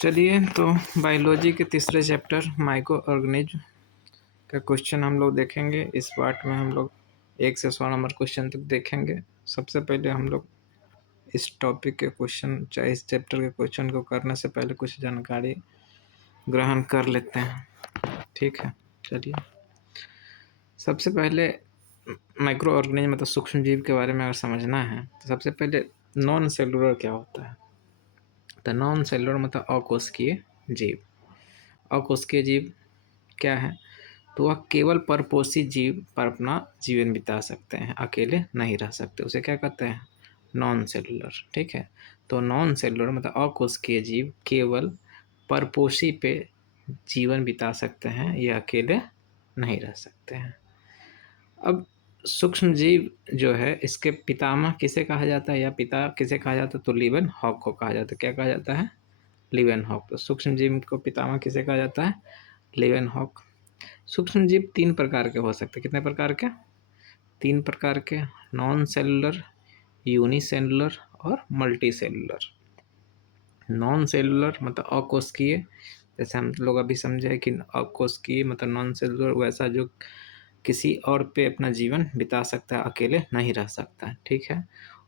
चलिए तो बायोलॉजी के तीसरे चैप्टर माइक्रो ऑर्गेनिज्म का क्वेश्चन हम लोग देखेंगे। इस पार्ट में हम लोग 1 से 100 नंबर क्वेश्चन तक देखेंगे। सबसे पहले हम लोग इस टॉपिक के क्वेश्चन चाहे इस चैप्टर के क्वेश्चन को करने से पहले कुछ जानकारी ग्रहण कर लेते हैं। ठीक है, चलिए सबसे पहले माइक्रो ऑर्गेनिज्म मतलब सूक्ष्म जीव के बारे में अगर समझना है तो सबसे पहले नॉन सेलुलर क्या होता है। तो नॉन सेलुलर मतलब अकोशिकीय जीव। अकोशिकीय जीव क्या है? तो वह केवल परपोषी जीव पर अपना जीवन बिता सकते हैं, अकेले नहीं रह सकते। उसे क्या कहते हैं? Non cellular. ठीक है, तो नॉन सेलुलर मतलब अकोशिकीय जीव केवल परपोषी पे जीवन बिता सकते हैं, ये अकेले नहीं रह सकते हैं। अब सूक्ष्म जीव जो है इसके पितामह किसे कहा जाता है या पिता किसे कहा जाता है? तो लीवेनहॉक को कहा जाता है। क्या कहा जाता है? लीवेनहॉक। तो सूक्ष्म जीव को पितामह किसे कहा जाता है? लीवेनहॉक। सूक्ष्म जीव 3 प्रकार के हो सकते हैं। कितने प्रकार के? 3 प्रकार के। नॉन सेलुलर, यूनिसेलुलर और मल्टी सेलुलर। नॉन सेलुलर मतलब अकोशिकीय, जैसे हम लोग अभी समझे कि अकोशिकीय मतलब नॉन सेलुलर वैसा जो किसी और पे अपना जीवन बिता सकता है, अकेले नहीं रह सकता है। ठीक है,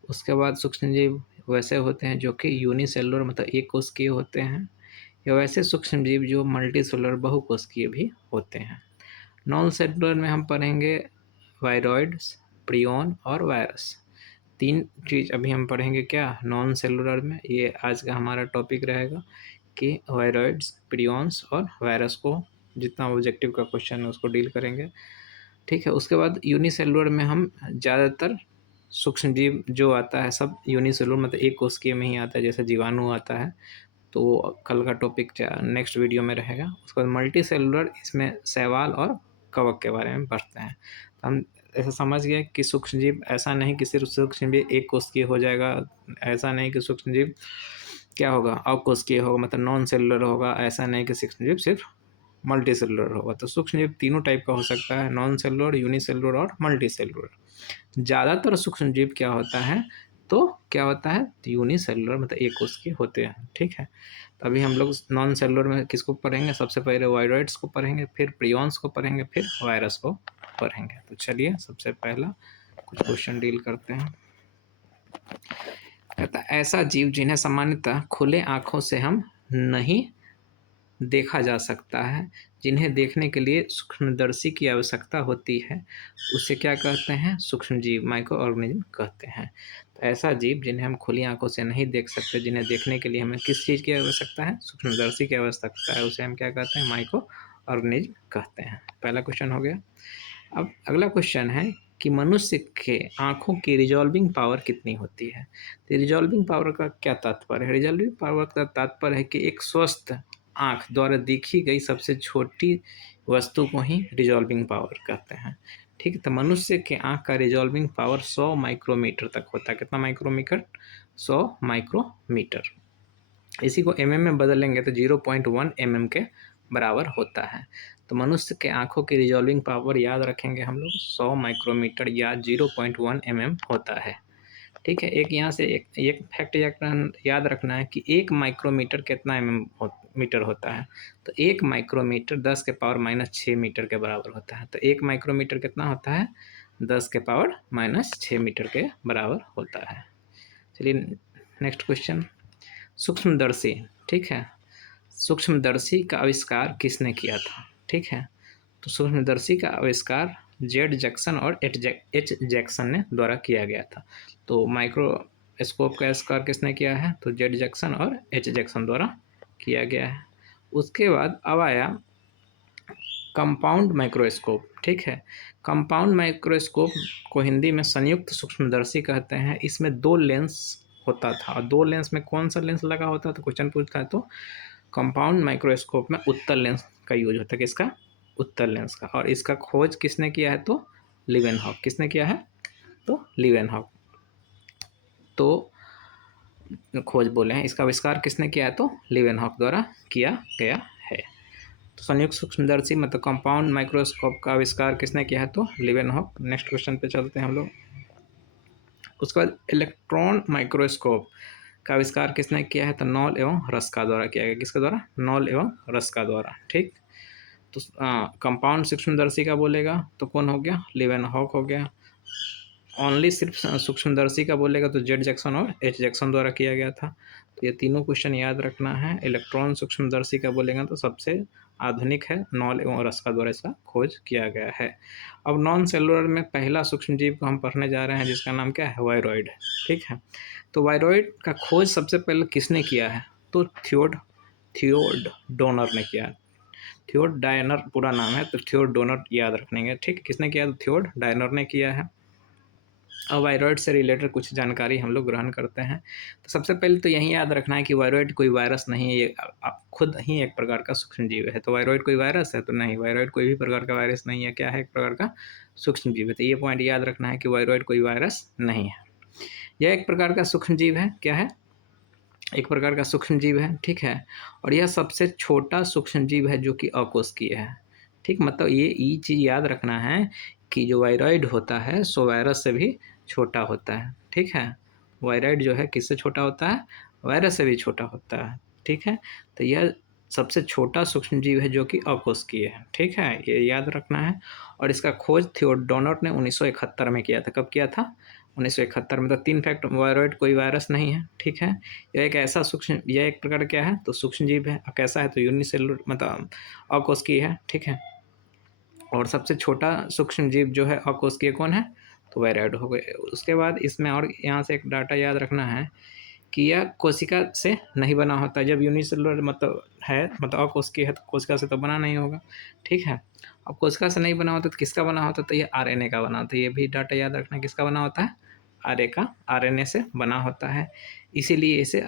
उसके बाद सूक्ष्म जीव वैसे होते हैं जो कि यूनिसेलुलर मतलब एक कोशिकीय होते हैं, या वैसे सूक्ष्म जीव जो मल्टी सेलुलर बहुकोशिकीय भी होते हैं। नॉन सेलुलर में हम पढ़ेंगे वायरॉइड्स, प्रियॉन और वायरस। 3 चीज़ अभी हम पढ़ेंगे। क्या? नॉन सेलुलर में ये आज का हमारा टॉपिक रहेगा कि वायरॉइड्स, प्रियॉन्स और वायरस को जितना ऑब्जेक्टिव का क्वेश्चन है उसको डील करेंगे। ठीक है, उसके बाद यूनिसेलुलर में हम ज़्यादातर सूक्ष्म जीव जो आता है सब यूनिसेलुलर मतलब एक कोशिकीय में ही आता है, जैसे जीवाणु आता है। तो कल का टॉपिक नेक्स्ट वीडियो में रहेगा। उसके बाद मल्टी सेलुलर, इसमें शैवाल और कवक के बारे में पढ़ते हैं। तो हम ऐसा समझ गए कि सूक्ष्म जीव ऐसा नहीं कि सिर्फ सूक्ष्म जीव एक कोशिकीय हो जाएगा, ऐसा नहीं कि सूक्ष्म जीव क्या होगा अकोशिकीय होगा मतलब नॉन सेलुलर होगा, ऐसा नहीं कि सूक्ष्म जीव सिर्फ मल्टी सेलुलर होगा। तो सूक्ष्म जीव तीनों टाइप का हो सकता है, नॉन सेलुलर, यूनिसेलुलर और मल्टी सेलुलर। ज़्यादातर सूक्ष्म जीव क्या होता है? तो क्या होता है? यूनिसेलुलर मतलब एक कोशिकीय होते हैं। ठीक है, तो अभी हम लोग नॉन सेलुलर में किसको पढ़ेंगे? सबसे पहले वायरॉइड्स को पढ़ेंगे, फिर प्रियॉन्स को पढ़ेंगे, फिर वायरस को पढ़ेंगे। तो चलिए सबसे पहला कुछ क्वेश्चन डील करते हैं। कहता है ऐसा जीव जिन्हें सामान्यतः खुले आँखों से हम नहीं देखा जा सकता है, जिन्हें देखने के लिए सूक्ष्मदर्शी की आवश्यकता होती है, उसे क्या कहते हैं? सूक्ष्म जीव, माइक्रो ऑर्गेनिज्म कहते हैं। तो ऐसा जीव जिन्हें हम खुली आंखों से नहीं देख सकते, जिन्हें देखने के लिए हमें किस चीज़ की आवश्यकता है? सूक्ष्मदर्शी की आवश्यकता है, उसे हम क्या कहते हैं? माइक्रो ऑर्गेनिज्म कहते हैं। पहला क्वेश्चन हो गया। अब अगला क्वेश्चन है कि मनुष्य के आँखों की रिजॉल्विंग पावर कितनी होती है? तो रिजॉल्विंग पावर का क्या तात्पर्य है? रिजॉल्विंग पावर का तात्पर्य है कि एक स्वस्थ आँख द्वारा देखी गई सबसे छोटी वस्तु को ही रिजॉल्विंग पावर कहते हैं। ठीक है, तो मनुष्य के आँख का रिजॉल्विंग पावर 100 माइक्रोमीटर तक होता है। कितना माइक्रोमीटर? 100 माइक्रोमीटर। इसी को एमएम में बदलेंगे तो 0.1 mm के बराबर होता है। तो मनुष्य के आँखों की रिजॉल्विंग पावर याद रखेंगे हम लोग 100 माइक्रोमीटर या 0.1 mm होता है। ठीक है, एक यहाँ से एक फैक्ट याद रखना है कि 1 माइक्रोमीटर कितना मीटर होता है? तो 1 माइक्रोमीटर 10 के पावर -6 मीटर के बराबर होता है। तो 1 माइक्रोमीटर कितना होता है? 10 के पावर -6 मीटर के बराबर होता है। चलिए नेक्स्ट क्वेश्चन। सूक्ष्मदर्शी। ठीक है, सूक्ष्मदर्शी का आविष्कार किसने किया था? ठीक है, तो सूक्ष्मदर्शी का आविष्कार जेड जैक्सन और एच जैक्सन ने द्वारा किया गया था। तो माइक्रोस्कोप का आविष्कार किसने किया है? तो जेड जैक्सन और एच जैक्सन द्वारा किया गया है। उसके बाद अब आया कंपाउंड माइक्रोस्कोप। ठीक है, कंपाउंड माइक्रोस्कोप को हिंदी में संयुक्त सूक्ष्मदर्शी कहते हैं। इसमें 2 लेंस होता था, और 2 लेंस में कौन सा लेंस लगा होता? तो क्वेश्चन पूछता है तो कंपाउंड माइक्रोस्कोप में उत्तल लेंस का यूज होता है। किसका? उत्तल लेंस का। और इसका खोज किसने किया है? तो लीवेनहॉक। किसने किया है? तो लीवेनहॉक। तो खोज बोले हैं, इसका आविष्कार किसने किया है? तो लीवेनहॉक द्वारा किया गया है। तो संयुक्त सूक्ष्मदर्शी मतलब कंपाउंड माइक्रोस्कोप का आविष्कार किसने किया है? तो लीवेनहॉक। नेक्स्ट क्वेश्चन पे चलते हैं हम लोग। उसके बाद इलेक्ट्रॉन माइक्रोस्कोप का आविष्कार किसने किया है? तो नॉल एवं रस्का द्वारा किया गया। किसके द्वारा? नॉल एवं रस्का द्वारा। ठीक। तो कंपाउंड सूक्ष्मदर्शी का बोलेगा तो कौन हो गया? लीवेनहॉक हो गया। ओनली सिर्फ सूक्ष्मदर्शी का बोलेगा तो जेड जैक्सन और एच जैक्सन द्वारा किया गया था। तो ये तीनों क्वेश्चन याद रखना है। इलेक्ट्रॉन सूक्ष्मदर्शी का बोलेगा तो सबसे आधुनिक है, नॉल एवं रस्का द्वारा इसका खोज किया गया है। अब नॉन सेलुलर में पहला सूक्ष्मजीव को हम पढ़ने जा रहे हैं जिसका नाम क्या है? वायरॉइड। ठीक है। तो वायरॉइड का खोज सबसे पहले किसने किया है? तो थियोड डोनर ने किया। थियोड डायनर पूरा नाम है, तो थियोड डोनर याद रखनेंगे। ठीक, किसने किया? तो थियोड डायनर ने किया है। अब वायरॉइड से रिलेटेड कुछ जानकारी हम लोग ग्रहण करते हैं। तो सबसे पहले तो यही याद रखना है कि वायरॉइड कोई वायरस नहीं है, ये खुद ही एक प्रकार का सूक्ष्मजीव है। तो वायरॉइड कोई वायरस है? तो नहीं, वायरॉइड कोई भी प्रकार का वायरस नहीं है। क्या है? एक प्रकार का सूक्ष्मजीव है। तो ये पॉइंट याद रखना है कि वायरॉइड कोई वायरस नहीं है, यह एक प्रकार का सूक्ष्मजीव है। क्या है? एक प्रकार का सूक्ष्मजीव है। ठीक है। और यह सबसे छोटा सूक्ष्मजीव है जो कि अकोशिकीय है। ठीक, मतलब ये चीज़ याद रखना है कि जो वायरॉइड होता है सो वायरस से भी छोटा होता है। ठीक है। वायरॉइड जो है किससे छोटा होता है? वायरस से भी छोटा होता है। ठीक है। तो यह सबसे छोटा सूक्ष्मजीव है जो कि अकोशिकीय है। ठीक है, ये याद रखना है। और इसका खोज थियोडोनर ने 1971 में किया था। कब किया था? 1971 में। तो 3 फैक्ट, वायरॉइड कोई वायरस नहीं है। ठीक है। यह एक ऐसा यह एक प्रकार क्या है? तो सूक्ष्मजीव है। कैसा है? तो यूनिसेलुलर, मतलब अकोशिकीय है। ठीक है। और सबसे छोटा सूक्ष्मजीव जो है अकोशिकीय कौन है? तो वायरॉइड हो गए। उसके बाद इसमें और यहाँ से एक डाटा याद रखना है कि यह कोशिका से नहीं बना होता। जब यूनिसेलुलर मतलब है, मतलब अकोशिकीय है, तो कोशिका से तो बना नहीं होगा। ठीक है। अब कोशिका से नहीं बना होता तो किसका बना होता? तो ये आरएनए का बना होता है। ये भी डाटा याद रखना, किसका बना होता है? आरएनए से बना होता है। इसीलिए इसे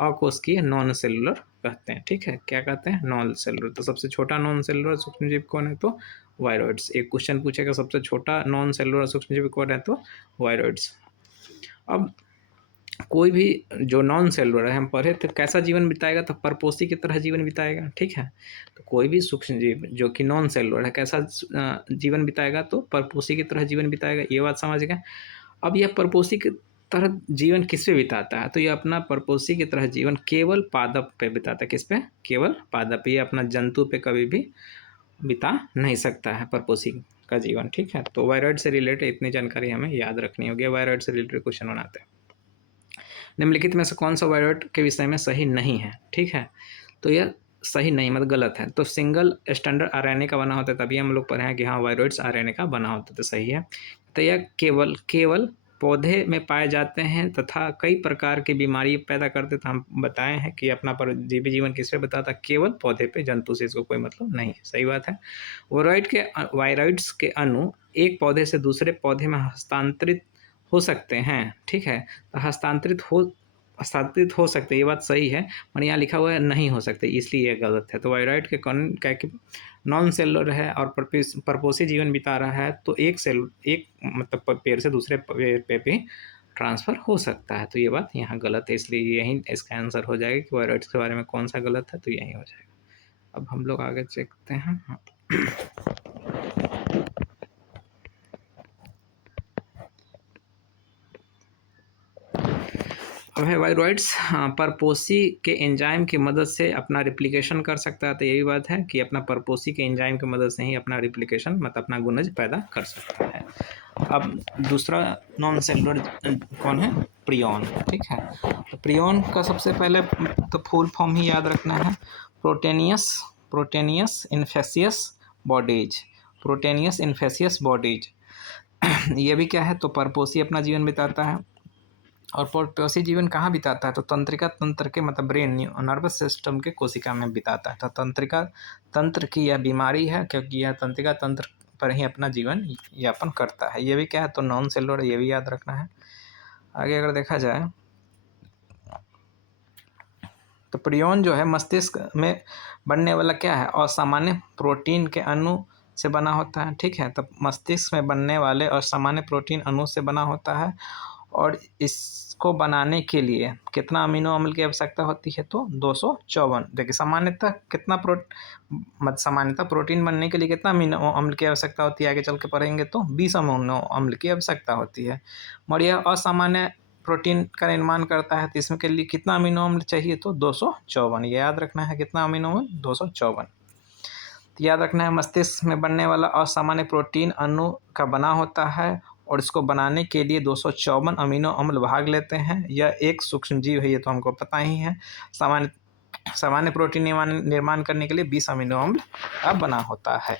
अकोशिकीय नॉन सेलुलर कहते हैं। ठीक है। क्या कहते हैं? Non cellular. तो सबसे छोटा नॉन सेलुलर सूक्ष्मजीव कौन है? तो वायरॉइड्स। एक क्वेश्चन पूछेगा सबसे छोटा नॉन सेलुलर सूक्ष्मजीव कौन है? तो वायरॉइड्स। अब कोई भी जो नॉन सेलुलर है, हम पढ़े थे कैसा जीवन बिताएगा? तो परपोषी की तरह जीवन बिताएगा। ठीक है। तो कोई भी सूक्ष्मजीव जो कि नॉन सेलुलर है कैसा जीवन बिताएगा? तो परपोषी की तरह जीवन बिताएगा। ये बात समझ गए। अब यह परपोषी की तरह जीवन किस पे बिताता है? तो ये अपना परपोषी की तरह जीवन केवल पादप पे बिताता है। किस पे? केवल पादप पे। ये अपना जंतु पे कभी भी बिता नहीं सकता है परपोषी का जीवन। ठीक है। तो वायरॉइड से रिलेटेड इतनी जानकारी हमें याद रखनी होगी। वायरॉइड से रिलेटेड क्वेश्चन बनाते हैं। निम्नलिखित में से कौन सा वायरॉइड के विषय में सही नहीं है? ठीक है। तो यह सही नहीं, मतलब गलत है। तो सिंगल स्टैंडर्ड आरएनए का बना होता है, तभी हम लोग पढ़े हैं कि हाँ वायरॉइड्स आरएनए का बना होता है, तो सही है। तो यह केवल पौधे में पाए जाते हैं तथा कई प्रकार की बीमारी पैदा करते। तो हम बताए हैं कि अपना परजीवी जीवन किस पे बताता? केवल पौधे पे, जंतु से इसको कोई मतलब नहीं है। सही बात है। वायरॉइड्स के अणु एक पौधे से दूसरे पौधे में हस्तांतरित हो सकते हैं। ठीक है। तो हस्तांतरित हो सकते, ये बात सही है, पर यहाँ लिखा हुआ है नहीं हो सकते, इसलिए ये गलत है। तो वायरॉइड के कौन क्या कि नॉन सेलुलर है और परपोषी जीवन बिता रहा है, तो एक मतलब पेड़ से दूसरे पेड़ पे भी ट्रांसफ़र हो सकता है। तो ये बात यहाँ गलत है, इसलिए यही इसका आंसर हो जाएगा कि वायरॉइड्स के बारे में कौन सा गलत है, तो यही हो जाएगा। अब हम लोग आगे देखते हैं। अब है वायरॉइड्स परपोषी के एंजाइम की मदद से अपना रिप्लिकेशन कर सकता है। तो यही बात है कि अपना परपोषी के एंजाइम की मदद से ही अपना रिप्लिकेशन, मतलब अपना गुणज पैदा कर सकता है। अब दूसरा नॉन सेलुलर कौन है? प्रियॉन। ठीक है। तो प्रियॉन का सबसे पहले तो फुल फॉर्म ही याद रखना है, प्रोटेनियस इन्फेसियस बॉडीज। प्रोटेनियस इन्फेसियस बॉडीज। ये भी क्या है? तो परपोषी अपना जीवन बिताता है। और परपोषी जीवन कहाँ बिताता है? तो तंत्रिका तंत्र के, मतलब ब्रेन नर्वस सिस्टम के कोशिका में बिताता है। तो तंत्रिका तंत्र की यह बीमारी है, क्योंकि यह तंत्रिका तंत्र पर ही अपना जीवन यापन करता है। ये भी क्या है? तो नॉन सेलुलर, ये भी याद रखना है। आगे अगर देखा जाए तो प्रियॉन जो है मस्तिष्क में बनने वाला क्या है? असामान्य प्रोटीन के अणु से बना होता है। ठीक है। तो मस्तिष्क में बनने वाले असामान्य प्रोटीन अणु से बना होता है। और इसको बनाने के लिए कितना अमीनो अम्ल की आवश्यकता होती है? तो 254। देखिए सामान्यतः सामान्यतः प्रोटीन बनने के लिए कितना अमीनो अम्ल की आवश्यकता होती है? आगे चल के पढ़ेंगे तो 20 अमीनो अम्ल की आवश्यकता होती है। और यह असामान्य प्रोटीन का निर्माण करता है, तो इसमें के लिए कितना अमीनो अम्ल चाहिए, तो 254। ये याद रखना है, कितना अमीनो अम्ल, 254। तो याद रखना है मस्तिष्क में बनने वाला असामान्य प्रोटीन अणु का बना होता है और इसको बनाने के लिए 254 अमीनो अम्ल भाग लेते हैं। यह एक सूक्ष्म जीव है, ये तो हमको पता ही है। सामान्य सामान्य प्रोटीन निर्माण करने के लिए 20 अमीनो अम्ल का बना होता है।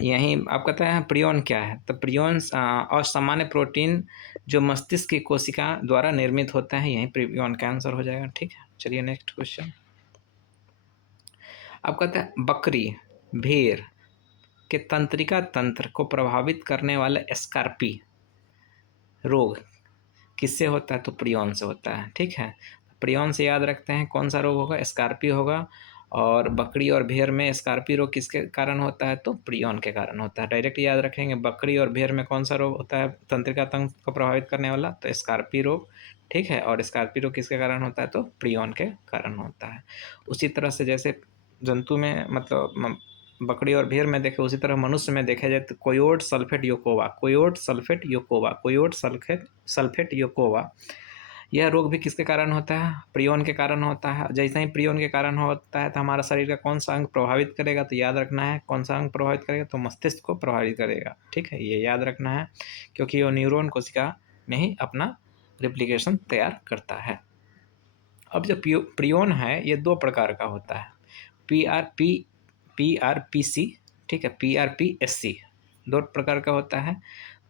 यहीं आप कहते हैं प्रियोन क्या है, तो प्रियोन असामान्य प्रोटीन जो मस्तिष्क की कोशिका द्वारा निर्मित होता है, यही प्रियोन का आंसर हो जाएगा। ठीक है, चलिए नेक्स्ट क्वेश्चन। आप कहते हैं बकरी भेड़ के तंत्रिका तंत्र को प्रभावित करने वाला स्कार्पी रोग किससे होता है, तो प्रियोन से होता है। ठीक है, प्रियोन से याद रखते हैं कौन सा रोग होगा, स्कार्पी होगा। और बकरी और भेड़ में स्कार्पी रोग किसके कारण होता है, तो प्रियोन के कारण होता है। डायरेक्ट याद रखेंगे बकरी और भेड़ में कौन सा रोग होता है तंत्रिका तंत्र को प्रभावित करने वाला, तो स्कार्पी रोग। ठीक है, और स्कार्पी रोग किसके कारण होता है, तो प्रियोन के कारण होता है। उसी तरह से जैसे जंतु में मतलब बकरी और भेड़ में देखे, उसी तरह मनुष्य में देखा जाए तो कोयोड सल्फेट योकोवा, कोयोड सल्फेट योकोवा, कोयोड सल्फेट योकोवा, यह रोग भी किसके कारण होता है, प्रियोन के कारण होता है। जैसे ही प्रियोन के कारण होता है तो हमारा शरीर का कौन सा अंग प्रभावित करेगा, तो याद रखना है कौन सा अंग प्रभावित करेगा, तो मस्तिष्क को प्रभावित करेगा। ठीक है, ये याद रखना है क्योंकि वो न्यूरॉन कोशिका में ही अपना रिप्लिकेशन तैयार करता है। अब जो प्रियोन है ये दो प्रकार का होता है, PRPC, ठीक है, PRPSC, दो प्रकार का होता है।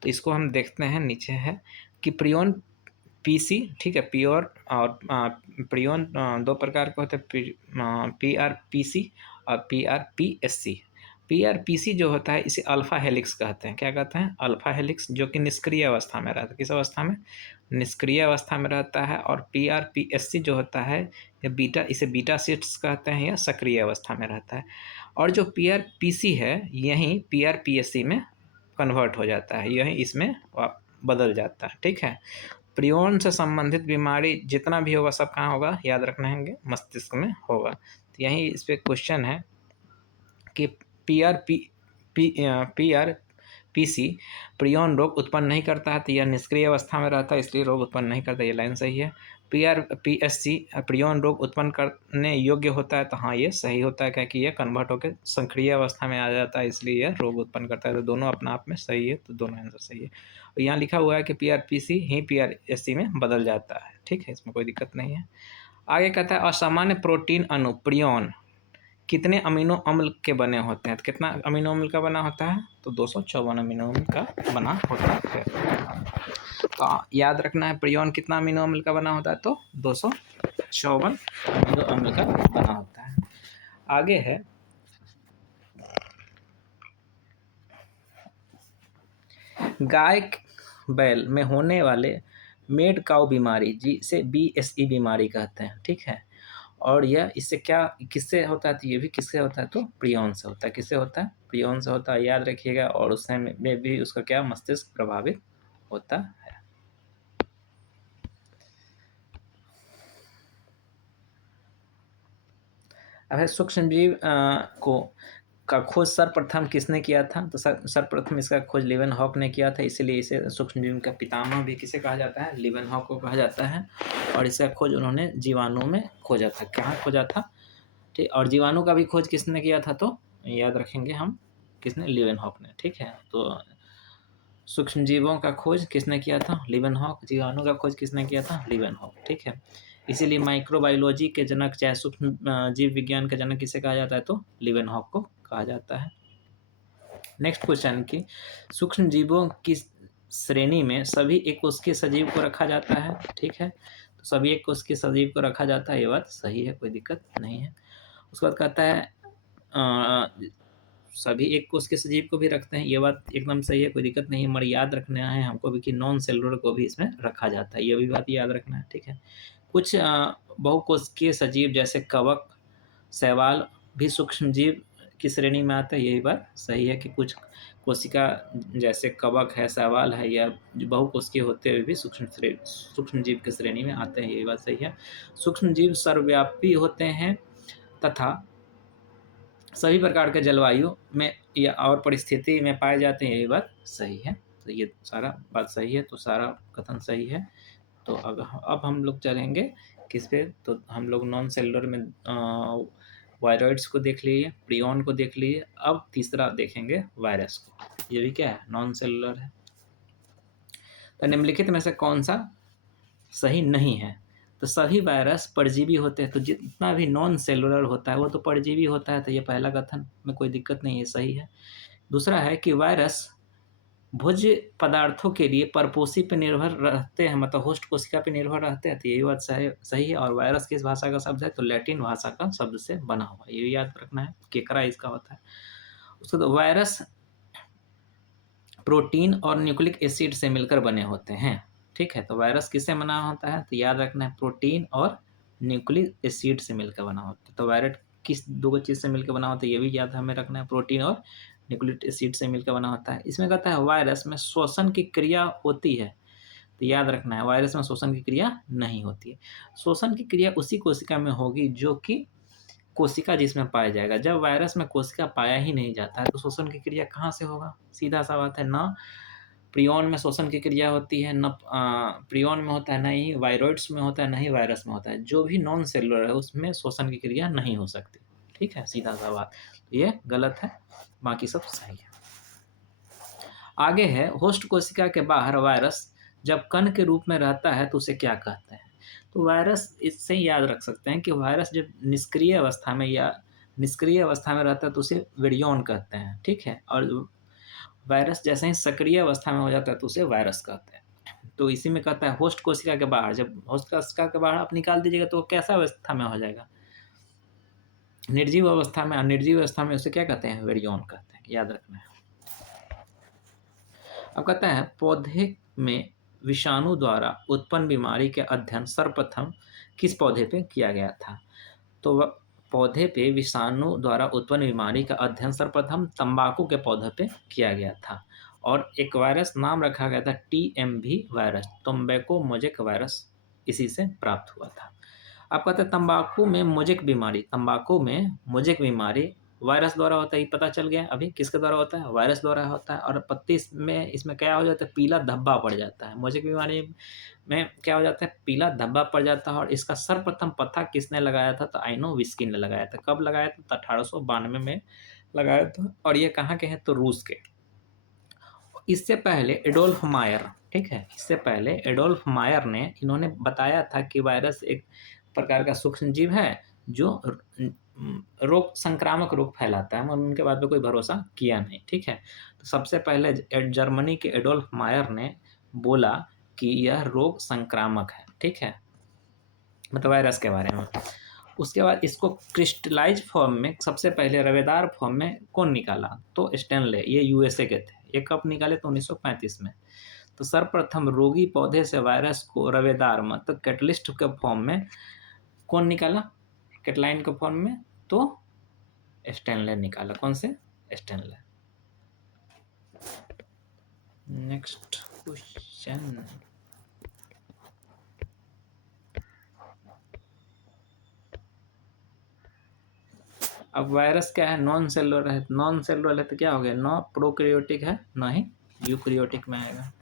तो इसको हम देखते हैं, नीचे है कि प्रियोन PC, ठीक है, प्योर और प्रियोन दो प्रकार का होता है, PRPC और PRPSC। PRPC जो होता है इसे अल्फा हेलिक्स कहते हैं। क्या कहते हैं, अल्फा हेलिक्स, जो कि निष्क्रिय अवस्था में रहता है। किस अवस्था में, निष्क्रिय अवस्था में रहता है। और PRPSC जो होता है या बीटा, इसे बीटा शीट्स कहते हैं, या सक्रिय अवस्था में रहता है। और जो PRPC है यही PRPSC में कन्वर्ट हो जाता है, यही इसमें बदल जाता है। ठीक है, प्रियोन से संबंधित बीमारी जितना भी होगा सब कहाँ होगा, याद रखना है, मस्तिष्क में होगा। तो यही इस पर क्वेश्चन है कि PRPC प्रियोन रोग उत्पन्न नहीं करता है, तो यह निष्क्रिय अवस्था में रहता है, इसलिए रोग उत्पन्न नहीं करता। ये लाइन सही है। PRPSC प्रियोन रोग उत्पन्न करने योग्य होता है, तो हाँ ये सही होता है, क्योंकि ये कन्वर्ट होकर सक्रिय अवस्था में आ जाता है, इसलिए यह रोग उत्पन्न करता है। तो दोनों अपना आप में सही है, तो दोनों आंसर सही है। और यहाँ लिखा हुआ है कि PRPC ही PRSC में बदल जाता है। ठीक है, इसमें कोई दिक्कत नहीं है। आगे कहता है असामान्य प्रोटीन अणु प्रियोन कितने अमीनो अम्ल के बने होते हैं, तो कितना अमीनो अम्ल का बना होता है, तो 254 अमीनो अम्ल का बना होता है। तो याद रखना है प्रियोन कितना अमीनो अम्ल का बना होता है, तो 254 अमीनो अम्ल का बना होता है। आगे है गाय बैल में होने वाले मेड काउ बीमारी, जिसे BSE बीमारी कहते हैं। ठीक है, और यह इससे क्या किससे होता है, तो ये भी किससे होता है, तो प्रियोन से होता है। किससे होता है, प्रियोन से होता है, याद रखिएगा। और उससे में भी उसका क्या मस्तिष्क प्रभावित होता है। अब है सूक्ष्मजीव को का खोज सर्वप्रथम किसने किया था, तो सर्वप्रथम इसका खोज लीवेनहॉक ने किया था, इसीलिए इसे सूक्ष्मजीव का पितामह भी किसे कहा जाता है, लीवेनहॉक को कहा जाता है। और इसका खोज उन्होंने जीवाणु में खोजा था। कहाँ खोजा था, ठीक। और जीवाणु का भी खोज किसने किया था, तो याद रखेंगे हम, किसने, लीवेनहॉक ने। ठीक है, तो सूक्ष्मजीवों का खोज किसने किया था, लीवेनहॉक। जीवाणु का खोज किसने किया था, लीवेनहॉक। ठीक है, इसीलिए माइक्रोबायोलॉजी के जनक, चाहे सूक्ष्म जीव विज्ञान का जनक किसे कहा जाता है, तो लीवेनहॉक को कहा जाता है। नेक्स्ट क्वेश्चन की सूक्ष्म जीवों की श्रेणी में सभी एक कोशिकीय सजीव को रखा जाता है। ठीक है, तो सभी एक कोशिकीय सजीव को रखा जाता है, ये बात सही है, कोई दिक्कत नहीं है। उसके बाद कहता है सभी एक कोशिकीय सजीव को भी रखते हैं, ये बात एकदम सही है, कोई दिक्कत नहीं है। मगर याद रखना है हमको भी कि नॉन सेलुलर को भी इसमें रखा जाता है, ये भी बात याद रखना है। ठीक है, कुछ बहुकोशिकीय सजीव जैसे कवक, शैवाल भी सूक्ष्म जीव की श्रेणी में आता है, यही बात सही है कि कुछ कोशिका जैसे कवक है, शैवाल है, या बहुकोशिकीय होते हुए भी सूक्ष्म जीव की श्रेणी में आते हैं, यही बात सही है। सूक्ष्म जीव सर्वव्यापी होते हैं तथा सभी प्रकार के जलवायु में या और परिस्थिति में पाए जाते हैं, ये बात सही है। तो ये सारा बात सही है, तो सारा कथन सही है। तो अब हम लोग चलेंगे किस पे, तो हम लोग नॉन सेलुलर में वायरॉइड्स को देख लिए, प्रियॉन को देख लिए। अब तीसरा देखेंगे वायरस को, ये भी क्या है, नॉन सेलुलर है। तो निम्नलिखित में से कौन सा सही नहीं है? तो सभी वायरस परजीवी होते हैं, तो जितना भी नॉन सेलुलर होता है वो तो परजीवी होता है, तो ये पहला कथन में कोई दिक्कत नहीं है, सही है। दूसरा है कि वायरस भोज्य पदार्थों के लिए परपोषी पे निर्भर रहते हैं, मतलब होस्ट कोशिका पे निर्भर रहते हैं, तो यही बात सही है। और वायरस किस भाषा का शब्द है? तो लैटिन भाषा का शब्द से बना हुआ, ये भी याद रखना है, केकरा इसका होता है। उसके बाद वायरस प्रोटीन और न्यूक्लिक एसिड से मिलकर बने होते हैं, ठीक है। तो वायरस किससे बना होता है? तो याद रखना है, प्रोटीन और न्यूक्लिक एसिड से मिलकर बना होता है। तो वायरस किस दो चीज़ से मिलकर बना होता है, ये भी याद हमें रखना है, प्रोटीन और न्यूक्लिक एसिड से मिलकर बना होता है। इसमें कहता है वायरस में श्वसन की क्रिया होती है, तो याद रखना है वायरस में श्वसन की क्रिया नहीं होती है। श्वसन की क्रिया उसी कोशिका में होगी जो कि कोशिका जिसमें पाया जाएगा। जब वायरस में कोशिका पाया ही नहीं जाता है तो श्वसन की क्रिया कहाँ से होगा? सीधा सा बात है, ना प्रियॉन में श्वसन की क्रिया होती है, न प्रियॉन में होता है, ना ही वायरॉइड्स में होता है, ना ही वायरस में होता है। जो भी नॉन सेलुलर है उसमें श्वसन की क्रिया नहीं हो सकती, ठीक है, सीधा सा बात। ये गलत है, बाकी सब सही है। आगे है, होस्ट कोशिका के बाहर वायरस जब कण के रूप में रहता है तो उसे क्या कहते हैं? तो वायरस, इससे याद रख सकते हैं कि वायरस जब निष्क्रिय अवस्था में या निष्क्रिय अवस्था में रहता है तो उसे विरियॉन कहते हैं, ठीक है। और वायरस जैसे ही सक्रिय अवस्था में हो जाता है तो उसे वायरस कहते हैं। तो इसी में कहता है होस्ट कोशिका के बाहर, जब होस्ट कोशिका के बाहर आप निकाल दीजिएगा तो वो कैसा अवस्था में हो जाएगा? निर्जीव अवस्था में। निर्जीव अवस्था में उसे क्या कहते हैं? विरियॉन कहते हैं, याद रखना है। अब कहता है पौधे में विषाणु द्वारा उत्पन्न बीमारी के अध्ययन सर्वप्रथम किस पौधे पे किया गया था? तो पौधे पे विषाणु द्वारा उत्पन्न बीमारी का अध्ययन सर्वप्रथम तंबाकू के पौधे पे किया गया था, और एक वायरस नाम रखा गया था TMV virus, tobacco mosaic virus, इसी से प्राप्त हुआ था। अब कहते हैं तंबाकू में मोजेक बीमारी वायरस द्वारा होता है, ये पता चल गया। अभी किसके द्वारा होता है? वायरस द्वारा होता है। और पत्ती में इसमें क्या हो जाता है? पीला धब्बा पड़ जाता है। मोजेक बीमारी में क्या हो जाता है? पीला धब्बा पड़ जाता है। और इसका सर्वप्रथम पता किसने लगाया था? तो आइनोविस्की ने लगाया था। कब लगाया था? तो 1892 में लगाया था। और ये कहाँ के हैं? तो रूस के। इससे पहले एडोल्फ मायर, ठीक है, इससे पहले एडोल्फ मायर ने इन्होंने बताया था कि वायरस एक प्रकार का सूक्ष्म जीव है जो रोग संक्रामक रोग फैलाता है, मगर उनके बाद में कोई भरोसा किया नहीं, ठीक है। तो सबसे पहले जर्मनी के एडोल्फ मायर ने बोला कि यह रोग संक्रामक है, ठीक है, मतलब वायरस के बारे में। उसके बाद इसको क्रिस्टलाइज फॉर्म में सबसे पहले रवेदार फॉर्म में कौन निकाला? तो स्टेनले, ये USA के थे। ये कब निकाले? तो 1935 में। तो सर्वप्रथम रोगी पौधे से वायरस को रवेदार मतलब कैटलिस्ट के फॉर्म में कौन निकाला? कैटलाइन के फॉर्म में, तो स्टेनले निकाला। कौन से? स्टेनले। नेक्स्ट क्वेश्चन, अब वायरस क्या है? नॉन सेलुलर है। नॉन सेलुलर है तो क्या हो गया? ना प्रोकैरियोटिक है, ना ही यूकैरियोटिक में आएगा।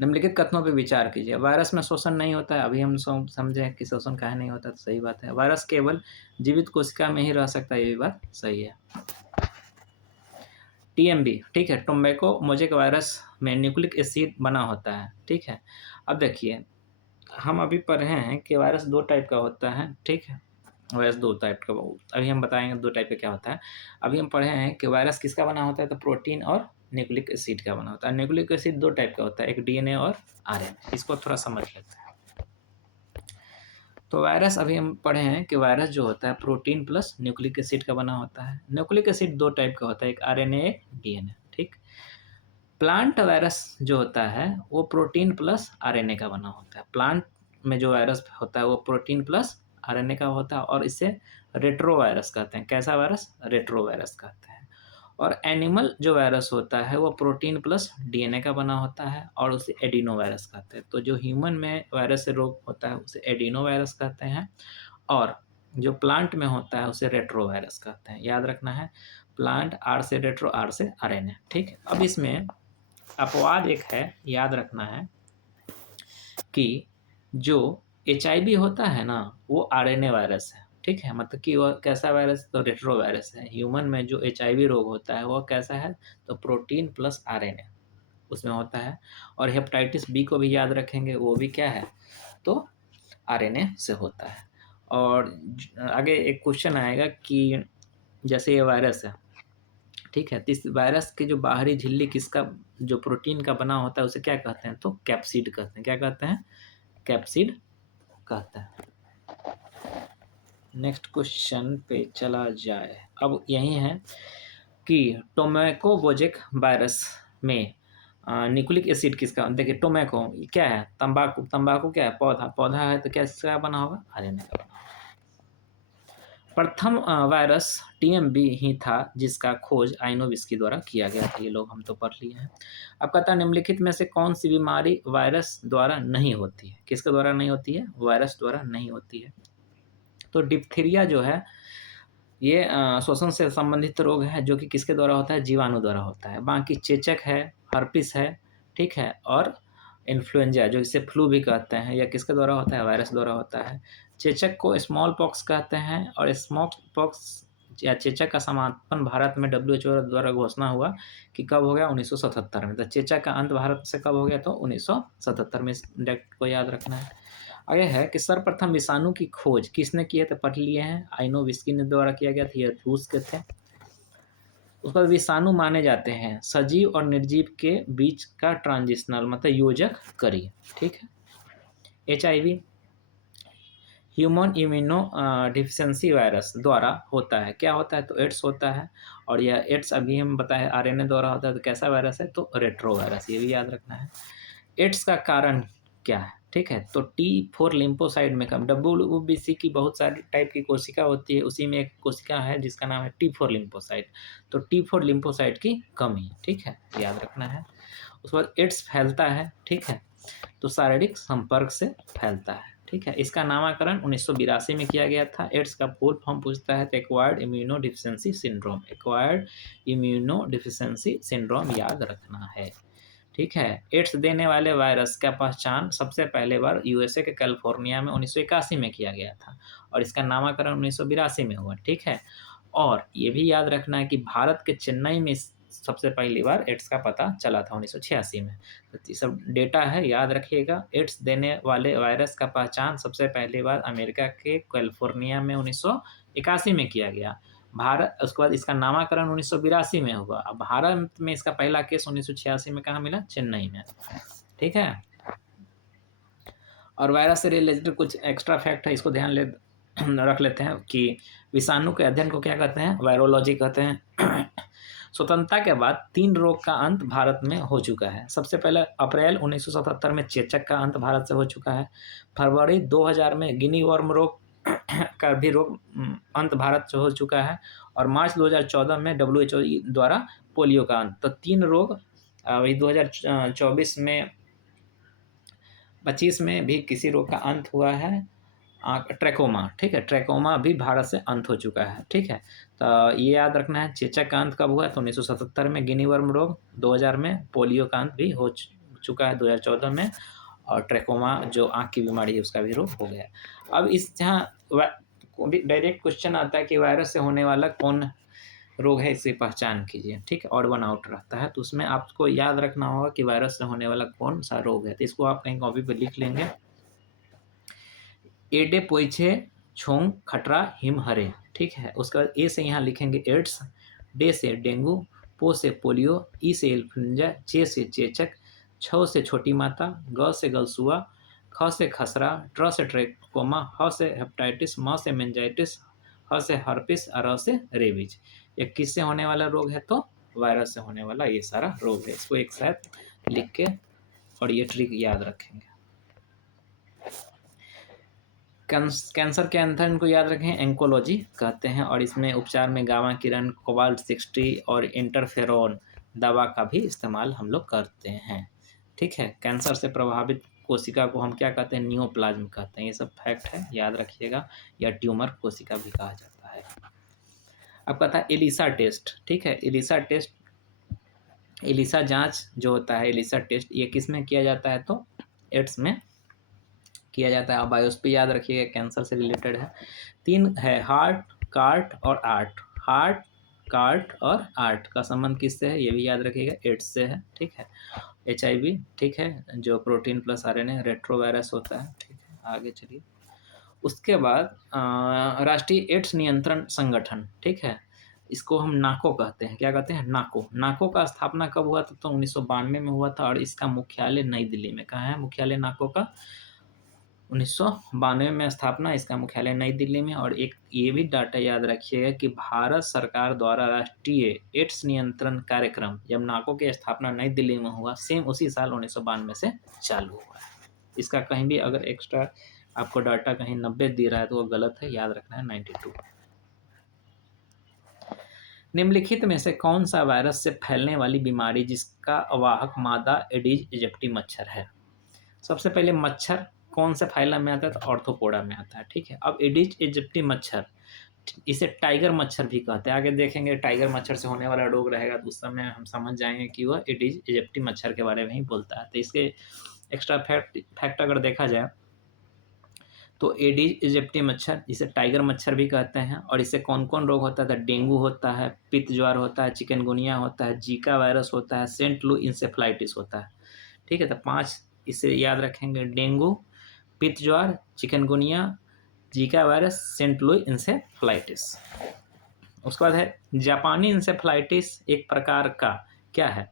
निम्नलिखित कथनों पर विचार कीजिए। वायरस में शोषण नहीं होता है, अभी हम समझे कि शोषण काहे नहीं होता, तो सही बात है। वायरस केवल जीवित कोशिका में ही रह सकता है, ये भी बात सही है। TMV, ठीक है, टोबैको मोजेक वायरस में न्यूक्लिक एसिड बना होता है, ठीक है। अब देखिए, हम अभी पढ़े हैं कि वायरस दो टाइप का होता है, ठीक है, वायरस दो टाइप का, अभी हम बताएंगे दो टाइप का क्या होता है। अभी हम पढ़े हैं कि वायरस किसका बना होता है? तो प्रोटीन और न्यूक्लिक एसिड का बना होता है। न्यूक्लिक एसिड दो टाइप का होता है, एक DNA और RNA। इसको थोड़ा समझ लेते हैं। तो वायरस, अभी हम पढ़े हैं कि वायरस जो होता है प्रोटीन प्लस न्यूक्लिक एसिड का बना होता है। न्यूक्लिक एसिड दो टाइप का होता है, एक RNA, एक DNA, ठीक। प्लांट वायरस जो होता है वो प्रोटीन प्लस RNA का बना होता है। प्लांट में जो वायरस होता है वो प्रोटीन प्लस RNA का होता है, और इसे रेट्रो वायरस कहते हैं। कैसा वायरस? रेट्रो वायरस कहते हैं। और एनिमल जो वायरस होता है वो प्रोटीन प्लस DNA का बना होता है, और उसे एडिनो वायरस कहते हैं। तो जो ह्यूमन में वायरस से रोग होता है उसे एडिनो वायरस कहते हैं, और जो प्लांट में होता है उसे रेट्रोवायरस कहते हैं, याद रखना है। प्लांट, आर से रेट्रो, आर से आरएनए, ठीक है। अब इसमें अपवाद एक है, याद रखना है कि जो एचआईवी होता है ना वो आरएनए वायरस है, ठीक है। मतलब कि वह कैसा वायरस, तो रेट्रो वायरस है। ह्यूमन में जो एचआईवी रोग होता है वह कैसा है, तो प्रोटीन प्लस आरएनए उसमें होता है। और हेपेटाइटिस बी को भी याद रखेंगे, वो भी क्या है, तो आरएनए से होता है। और आगे एक क्वेश्चन आएगा कि जैसे ये वायरस है, ठीक है, तो इस वायरस की जो बाहरी झिल्ली किसका, जो प्रोटीन का बना होता है उसे क्या कहते हैं, तो कैप्सिड कहते हैं। क्या कहते हैं, कैप्सिड कहते हैं। नेक्स्ट क्वेश्चन पे चला जाए। अब यही है कि टोमैकोबोजिक वायरस में न्यूक्लिक एसिड किसका, देखिए टोमैको क्या है, तंबाकू, तंबाकू क्या है, पौधा, पौधा है तो क्या इसका बना होगा, आरएनए का बना होगा। प्रथम वायरस टीएमबी ही था जिसका खोज आइनोविस्की द्वारा किया गया था, ये लोग हम तो पढ़ लिए हैं। अब कहता है निम्नलिखित में से कौन सी बीमारी वायरस द्वारा नहीं होती है, किसके द्वारा नहीं होती है, वायरस द्वारा नहीं होती है। तो डिप्थीरिया जो है ये श्वसन से संबंधित रोग है जो कि किसके द्वारा होता है, जीवाणु द्वारा होता है। बाकी चेचक है, हर्पिस है, ठीक है, और इन्फ्लुएंजा जो इसे फ्लू भी कहते हैं, या किसके द्वारा होता है, वायरस द्वारा होता है। चेचक को स्मॉल पॉक्स कहते हैं, और स्मॉल पॉक्स या चेचक का समापन भारत में डब्ल्यूएचओ द्वारा घोषणा हुआ कि कब हो गया, 1977 में। तो चेचक का अंत भारत से कब हो गया, तो 1977 में। इस डेट को याद रखना है। आगे है कि सर्वप्रथम विषाणु की खोज किसने की है, तो पढ़ लिए हैं, आइनोविस्की ने द्वारा किया गया था, ये रूस के थे। उस पर विषाणु माने जाते हैं सजीव और निर्जीव के बीच का ट्रांजिशनल, मतलब योजक करी, ठीक है। HIV human immuno deficiency virus द्वारा होता है, क्या होता है, तो एड्स होता है। और यह एड्स अभी हम बताए आरएनए द्वारा होता है, तो कैसा वायरस है, तो रेट्रो वायरस, ये भी याद रखना है। एड्स का कारण क्या है, ठीक है, तो T4 लिम्फोसाइट में कम, WBC की बहुत सारी टाइप की कोशिका होती है, उसी में एक कोशिका है जिसका नाम है T4 लिम्फोसाइट, तो T4 लिम्फोसाइट की कमी, ठीक है, याद रखना है। उसके बाद एड्स फैलता है, ठीक है, तो शारीरिक संपर्क से फैलता है, ठीक है। इसका नामकरण 1982 में किया गया था। एड्स का फुल फॉर्म पूछता है तो acquired immuno deficiency syndrome, acquired immuno deficiency syndrome याद रखना है, ठीक है। एड्स देने वाले वायरस का पहचान सबसे पहले बार यूएसए के कैलिफोर्निया में 1981 में किया गया था, और इसका नामकरण 1982 में हुआ, ठीक है। और ये भी याद रखना है कि भारत के चेन्नई में सबसे पहली बार एड्स का पता चला था 1986 में। तो ये सब डेटा है, याद रखिएगा। एड्स देने वाले वायरस का पहचान सबसे पहली बार अमेरिका के कैलिफोर्निया में 1981 में किया गया। भारत, उसके बाद इसका नामकरण 1982 में हुआ। अब भारत में इसका पहला केस 1986 में कहाँ मिला, चेन्नई में, ठीक है। और वायरस से रिलेटेड कुछ एक्स्ट्रा फैक्ट है, इसको ध्यान रख लेते हैं कि विषाणु के अध्ययन को क्या कहते हैं, वायरोलॉजी कहते हैं। स्वतंत्रता के बाद 3 रोग का अंत भारत में हो चुका है। सबसे पहले अप्रैल 1977 में चेचक का अंत भारत से हो चुका है। फरवरी 2000 में गिनी वर्म रोग का भी रोग अंत भारत से हो चुका है। और मार्च 2014 में WHO द्वारा पोलियो का अंत। तो 3 रोग अभी 2024 में 25 में भी किसी रोग का अंत हुआ है, ट्रैकोमा, ठीक है, ट्रैकोमा भी भारत से अंत हो चुका है, ठीक है। तो ये याद रखना है। चेचक का अंत कब हुआ, तो 1977 में, गिनी वर्म रोग 2000 में, पोलियो का अंत भी हो चुका है 2014 में, और ट्रैकोमा जो आँख की बीमारी है उसका भी रोग हो गया। अब इस जहाँ डायरेक्ट क्वेश्चन आता है कि वायरस से होने वाला कौन रोग है, इसे पहचान कीजिए, ठीक है, ऑड वन आउट रहता है, तो उसमें आपको याद रखना होगा कि वायरस से होने वाला कौन सा रोग है। तो इसको आप कहीं कॉपी पर लिख लेंगे, एडे पोइछे छोंग खटरा हिमहरे, ठीक है। उसके बाद ए से यहाँ लिखेंगे एड्स, डे से डेंगू, पो से पोलियो, ई से इन्फ्लुएंजा, चे से चेचक, छ से छोटी माता, ग से गलसुआ, ख से खसरा, ट्र से ट्रैकोमा, ह से हेपेटाइटिस, म से मेंजाइटिस, ह से हर्पिस, र से रेबीज। ये किससे होने वाला रोग है, तो वायरस से होने वाला ये सारा रोग है। इसको एक साथ लिख के और ये ट्रिक याद रखेंगे। कैंसर के अध्ययन को याद रखें, एंकोलॉजी कहते हैं, और इसमें उपचार में गामा किरण, कोबाल्ट 60 और इंटरफेरोन दवा का भी इस्तेमाल हम लोग करते हैं, ठीक है। कैंसर से प्रभावित कोशिका को हम क्या कहते हैं, नियोप्लाज्म कहते हैं। ये सब फैक्ट है, याद रखिएगा। या ट्यूमर कोशिका भी कहा जाता है। अब कहता है एलिसा टेस्ट, ठीक है। एलिसा टेस्ट, एलिसा जांच जो होता है, एलिसा टेस्ट, ये किस में किया जाता है, तो एड्स में किया जाता है। अब बायोप्सी याद रखिएगा, कैंसर से रिलेटेड है। 3 है, हार्ट, कार्ट और आर्ट। हार्ट, कार्ट और आर्ट का संबंध किससे है, ये भी याद रखिएगा, एड्स से है, ठीक है। HIV, ठीक है, जो प्रोटीन प्लस RNA रेट्रोवायरस होता है, ठीक है। आगे चलिए। उसके बाद राष्ट्रीय एड्स नियंत्रण संगठन, ठीक है, इसको हम नाको कहते हैं। क्या कहते हैं, नाको। नाको का स्थापना कब हुआ था, तो 1992 में हुआ था, और इसका मुख्यालय नई दिल्ली में। कहाँ है मुख्यालय नाको का, 1992 में स्थापना, इसका मुख्यालय नई दिल्ली में। और एक ये भी डाटा याद रखिएगा कि भारत सरकार द्वारा राष्ट्रीय एड्स नियंत्रण कार्यक्रम, जब नाको की स्थापना नई दिल्ली में हुआ, सेम उसी साल 1992 से चालू हुआ है। इसका कहीं भी अगर एक्स्ट्रा आपको डाटा कहीं 90 दे रहा है तो वो गलत है, याद रखना है 92। निम्नलिखित में से कौन सा वायरस से फैलने वाली बीमारी जिसका वाहक मादा एडिज इजिप्टी मच्छर है। सबसे पहले मच्छर कौन से फाइलम में आता है, तो ऑर्थोपोडा में आता है, ठीक है। अब एडिज इजिप्टी मच्छर, इसे टाइगर मच्छर भी कहते हैं। आगे देखेंगे टाइगर मच्छर से होने वाला रोग रहेगा तो उस समय हम समझ जाएंगे कि वह एडिज इजिप्टी मच्छर के बारे में ही बोलता है। तो इसके एक्स्ट्रा फैक्ट अगर देखा जाए तो एडिज इजिप्टी मच्छर, इसे टाइगर मच्छर भी कहते हैं। और इससे कौन कौन रोग होता है, तो डेंगू होता है, पित्त ज्वार होता है, चिकनगुनिया होता है, जीका वायरस होता है, सेंट लुई इंसेफ्लाइटिस होता है, ठीक है। तो 5 इसे याद रखेंगे, डेंगू, पित्त ज्वार, chikungunya, Zika virus, Saint Louis encephalitis. उसके बाद है जापानी इंसेफ्लाइटिस, एक प्रकार का क्या है,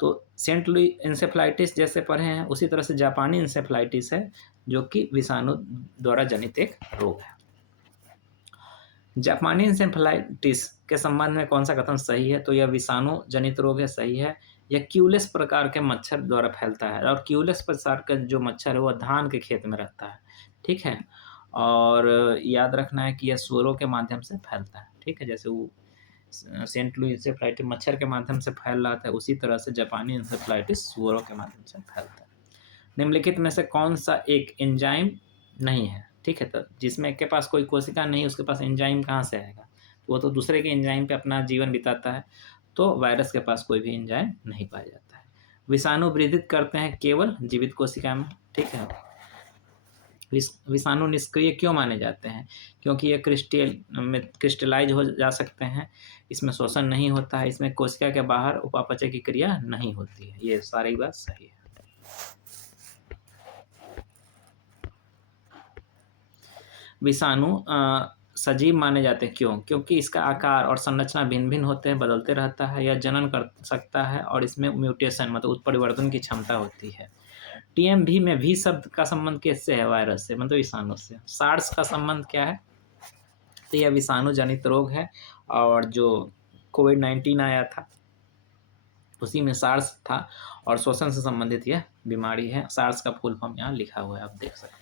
तो सेंट लुई इंसेफ्लाइटिस जैसे पढ़े हैं उसी तरह से जापानी इंसेफ्लाइटिस है, जो कि विषाणु द्वारा जनित एक रोग है। जापानी इंसेफ्लाइटिस के संबंध में कौन सा कथन सही है, तो यह विषाणु जनित रोग है, सही है। यह क्यूलेस प्रकार के मच्छर द्वारा फैलता है, और क्यूलेस प्रकार का जो मच्छर है वह धान के खेत में रहता है, ठीक है। और याद रखना है कि यह सूअरों के माध्यम से फैलता है, ठीक है। जैसे वो सेंट लुई इंसेफ्लाइटिस मच्छर के माध्यम से फैल रहा था, उसी तरह से जापानी इंसेफ्लाइटिस सूअरों के माध्यम से फैलता है। निम्नलिखित में से कौन सा एक एंजाइम नहीं है, ठीक है। तो जिसमें के पास कोई कोशिका नहीं, उसके पास एंजाइम कहाँ से आएगा, वो तो दूसरे के एंजाइम पे अपना जीवन बिताता है। तो वायरस के पास कोई भी एंजाइम नहीं पाया जाता है। विषाणु वृद्धित करते हैं केवल जीवित कोशिका में, ठीक है। विषाणु निष्क्रिय क्यों माने जाते हैं, क्योंकि ये क्रिस्टलाइज हो जा सकते हैं, इसमें शोषण नहीं होता है, इसमें कोशिका के बाहर उपापचय की क्रिया नहीं होती है। ये सारी बात सही है। विषाणु सजीव माने जाते हैं, क्यों, क्योंकि इसका आकार और संरचना भिन्न भिन्न होते हैं, बदलते रहता है, यह जनन कर सकता है, और इसमें म्यूटेशन मतलब उत्परिवर्तन की क्षमता होती है। TMV में भी शब्द का संबंध किससे है, वायरस से, मतलब विषाणु से। सार्स का संबंध क्या है, तो यह विषाणु जनित रोग है, और जो कोविड-19 आया था उसी में सार्स था, और श्वसन से संबंधित यह बीमारी है। सार्स का फुल फॉर्म यहाँ लिखा हुआ है, आप देख सकते हैं।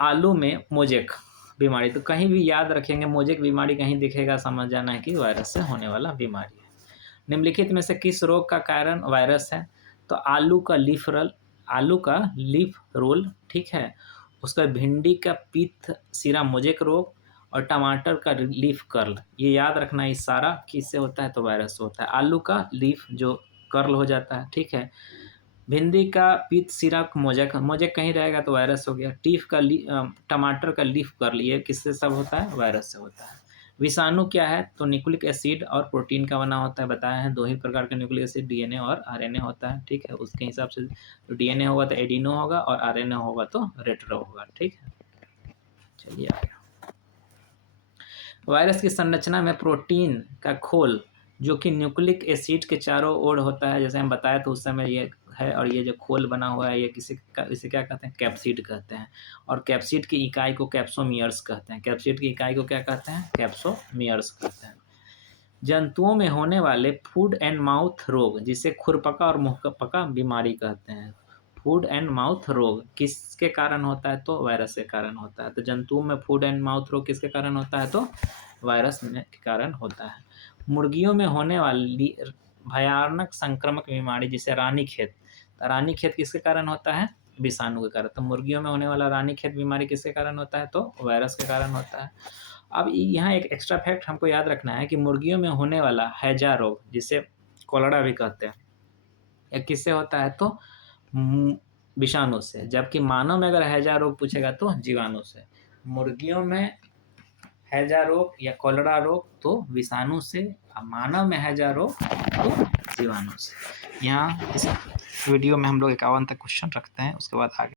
आलू में मोजेक बीमारी, तो कहीं भी याद रखेंगे मोजेक बीमारी कहीं दिखेगा, समझ जाना है कि वायरस से होने वाला बीमारी है। निम्नलिखित में से किस रोग का कारण वायरस है, तो आलू का लीफ रोल, ठीक है। उसका भिंडी का पित्त सिरा मोजेक रोग, और टमाटर का लीफ कर्ल, ये याद रखना, इस सारा किससे होता है, तो वायरस से होता है। आलू का लीफ जो कर्ल हो जाता है, ठीक है। भिंडी का पित्त सिरा मोजेक कहीं रहेगा तो वायरस हो गया। टमाटर का लीफ कर्ल, ये किससे सब होता है, वायरस से होता है। विषाणु क्या है, तो न्यूक्लिक एसिड और प्रोटीन का बना होता है, बताया है। 2 ही प्रकार के न्यूक्लिक एसिड, DNA और RNA होता है, ठीक है। उसके हिसाब से तो DNA होगा तो एडिनो होगा, और RNA होगा तो रेट्रो होगा, ठीक है। चलिए आगे। वायरस की संरचना में प्रोटीन का खोल, जो कि न्यूक्लिक एसिड के चारों ओर होता है, जैसे हम बताया तो उस समय ये है, और ये जो खोल बना हुआ है ये इसे क्या कहते हैं, कैप्सिड कहते हैं। और कैप्सिड की इकाई को कैप्सोमियर्स कहते हैं। कैप्सिड की इकाई को क्या कहते हैं, कैप्सोमियर्स कहते हैं। जंतुओं में होने वाले फूड एंड माउथ रोग, जिसे खुरपका और मुहपका बीमारी कहते हैं। फूड एंड माउथ रोग किसके कारण होता है, तो वायरस के कारण होता है। तो जंतुओं में फूड एंड माउथ रोग किसके कारण होता है, तो वायरस के कारण होता है। मुर्गियों में होने वाली भयानक संक्रामक बीमारी जिसे रानीखेत, रानीखेत किसके कारण होता है, विषाणु के कारण। तो मुर्गियों में होने वाला रानीखेत बीमारी किसके कारण होता है? तो वायरस के कारण होता है। अब यहाँ एक एक्स्ट्रा फैक्ट हमको याद रखना है कि मुर्गियों में होने वाला हैजा रोग, जिसे कॉलरा भी कहते हैं, यह किससे होता है? तो विषाणु से। जबकि मानव में अगर हैजा रोग पूछेगा तो जीवाणु से। मुर्गियों में हैजा रोग या कॉलरा रोग तो विषाणु से, और मानव में हैजा रोग तो जीवाणु से। यहाँ इस वीडियो में हम लोग 51 तक क्वेश्चन रखते हैं, उसके बाद आगे